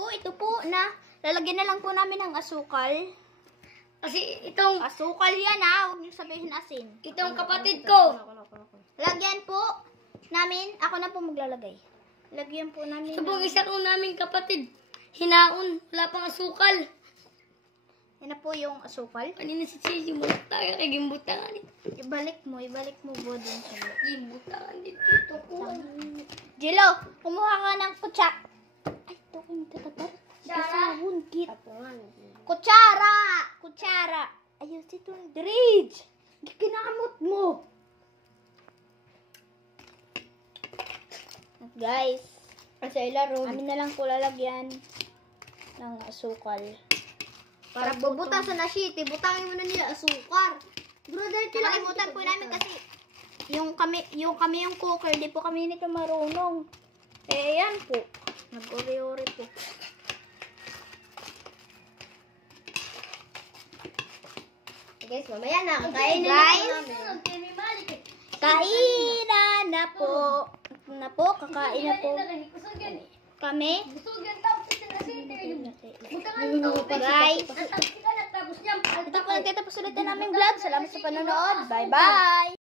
po, ito po na. Lalagyan na lang po namin ng asukal. Kasi itong Asukal yan ha, huwag niyo sabihin asin. itong kapatid ko. Lagyan po namin, ako na po maglalagay. Lagyan po namin Subong isa kong naming kapatid. Hinaon, wala pang asukal. Yan na po yung asukal. Kanina si Chichi mo tayo kay gimbutangan dito. Ibalik mo po din siya. Gimbutangan dito. Ito ko. Jilo, kumuha ka ng kutsak. Ay, ito ko nagtatapat. Kasawon, kit. Kutsara! Kutsara! Ayos itong dredge. Gikinamot mo. Guys, amin na lang po lalagyan ng asukal. Para bubutasan na shit, butangin mo na nila asukar. Brother, Nakalimutan po namin kasi yung kami yung cooker, di po kami nito marunong. Eh, yan po. Nag-uri-uri po. guys, mamaya na. Guys, kainan na po. Kakain na po. Kami. Guys, ito po nagtatapos ulit na naming vlog. Salamat sa panonood. Bye-bye!